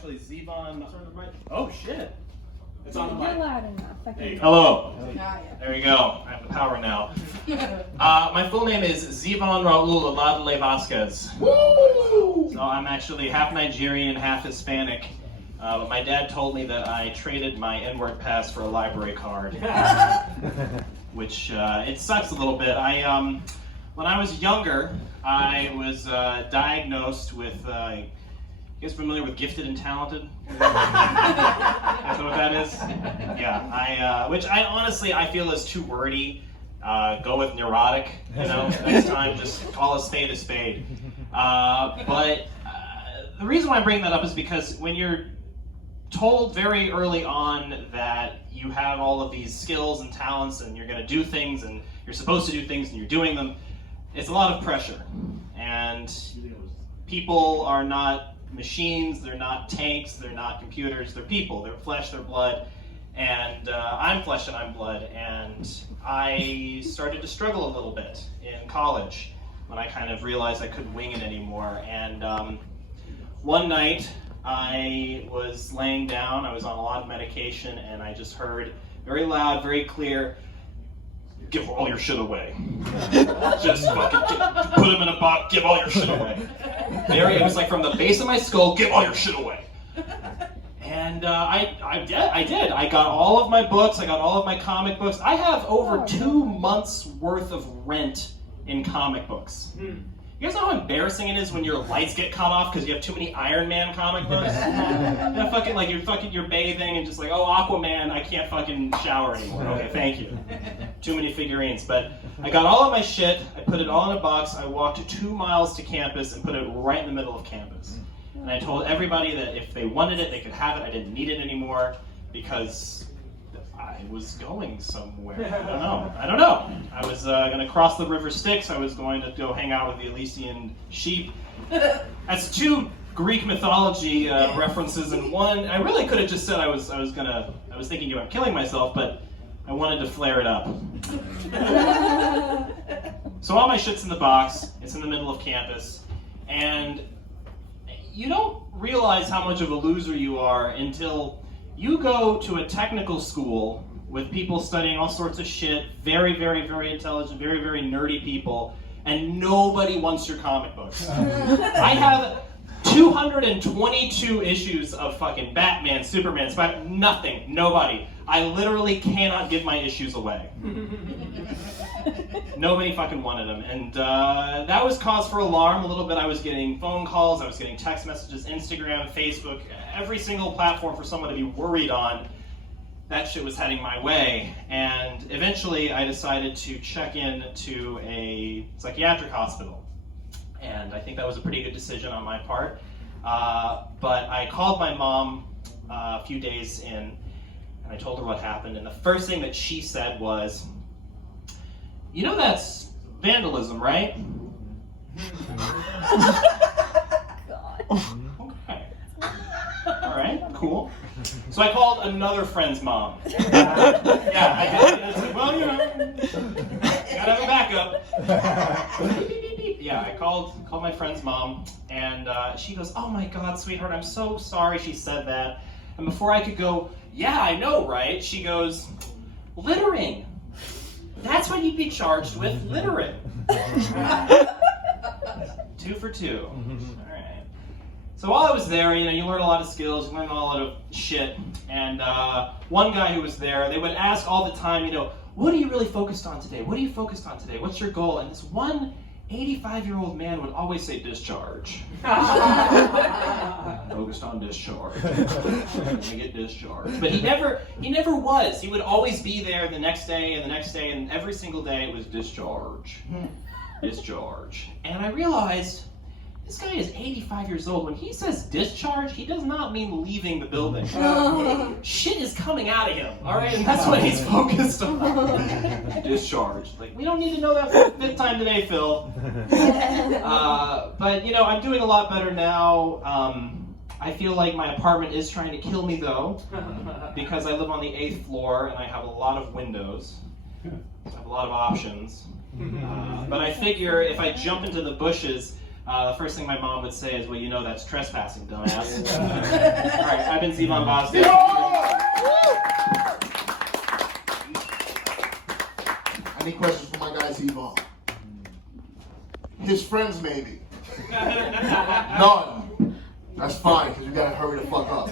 actually Zevon. Oh shit! It's on the You're mic. loud enough. I can Hello. Yeah. There we go. I have the power now. My full name is Zevon Raul Oladile Vasquez. So I'm actually half Nigerian, half Hispanic. But my dad told me that I traded my N-word pass for a library card, which it sucks a little bit. When I was younger, I was diagnosed with. You guys familiar with gifted and talented? That's what that is? Yeah, which I honestly feel is too wordy. Go with neurotic, next time just call a spade a spade. But the reason why I bring that up is because when you're told very early on that you have all of these skills and talents and you're going to do things and you're supposed to do things and you're doing them, it's a lot of pressure. And people are not machines, they're not tanks, they're not computers, they're people, they're flesh, they're blood, and I'm flesh and I'm blood, and I started to struggle a little bit in college when I kind of realized I couldn't wing it anymore, and one night I was laying down, I was on a lot of medication, and I just heard very loud, very clear, "Give all your shit away." Just fucking put him in a box, give all your shit away. It was like from the base of my skull, give all your shit away. And I did. I got all of my books, I got all of my comic books. I have over 2 months worth of rent in comic books. You guys know how embarrassing it is when your lights get cut off because you have too many Iron Man comic books? You're bathing and just like, oh, Aquaman, I can't fucking shower anymore. Okay, thank you. Too many figurines. But I got all of my shit, I put it all in a box, I walked 2 miles to campus and put it right in the middle of campus. And I told everybody that if they wanted it, they could have it. I didn't need it anymore because I was going somewhere. I don't know. I was going to cross the river Styx. I was going to go hang out with the Elysian sheep. That's 2 Greek mythology references in one. I really could have just said I was thinking about killing myself, but I wanted to flare it up. So all my shit's in the box. It's in the middle of campus, and you don't realize how much of a loser you are until you go to a technical school with people studying all sorts of shit, very, very, very intelligent, very, very nerdy people, and nobody wants your comic books. I have 222 issues of fucking Batman, Superman, Spider-Man, nothing, nobody. I literally cannot give my issues away. Nobody fucking wanted them, and that was cause for alarm a little bit. I was getting phone calls, I was getting text messages, Instagram, Facebook, every single platform for someone to be worried on. That shit was heading my way, and eventually I decided to check in to a psychiatric hospital, and I think that was a pretty good decision on my part. But I called my mom a few days in, and I told her what happened, and the first thing that she said was, "You know that's vandalism, right?" God. Okay. All right, cool. So I called another friend's mom. Yeah, I did. I said, well, gotta have a backup. Yeah, I called my friend's mom, and she goes, "Oh my God, sweetheart, I'm so sorry she said that." And before I could go, "Yeah, I know, right?" she goes, "Littering. That's what you'd be charged with, littering." 2 for 2. All right. So while I was there, you learn a lot of skills, you learn a lot of shit. And one guy who was there, they would ask all the time, "What are you really focused on today? What are you focused on today? What's your goal?" And this one 85-year-old man would always say, "Discharge." Focused on discharge. I'm gonna get discharged. But he never was. He would always be there the next day and the next day, and every single day it was discharge. Discharge. And I realized this guy is 85 years old. When he says discharge, he does not mean leaving the building. Shit is coming out of him, all right? And that's what he's focused on. Discharge. Like, we don't need to know that for the 5th time today, Phil. But, I'm doing a lot better now. I feel like my apartment is trying to kill me, though, because I live on the 8th floor and I have a lot of windows. I have a lot of options. But I figure if I jump into the bushes, The first thing my mom would say is, well, you know that's trespassing, dumbass. All right, I've been Zevon Vasquez. I need questions for my guy Zevon. His friends, maybe. None. That's fine, because you gotta hurry the fuck up.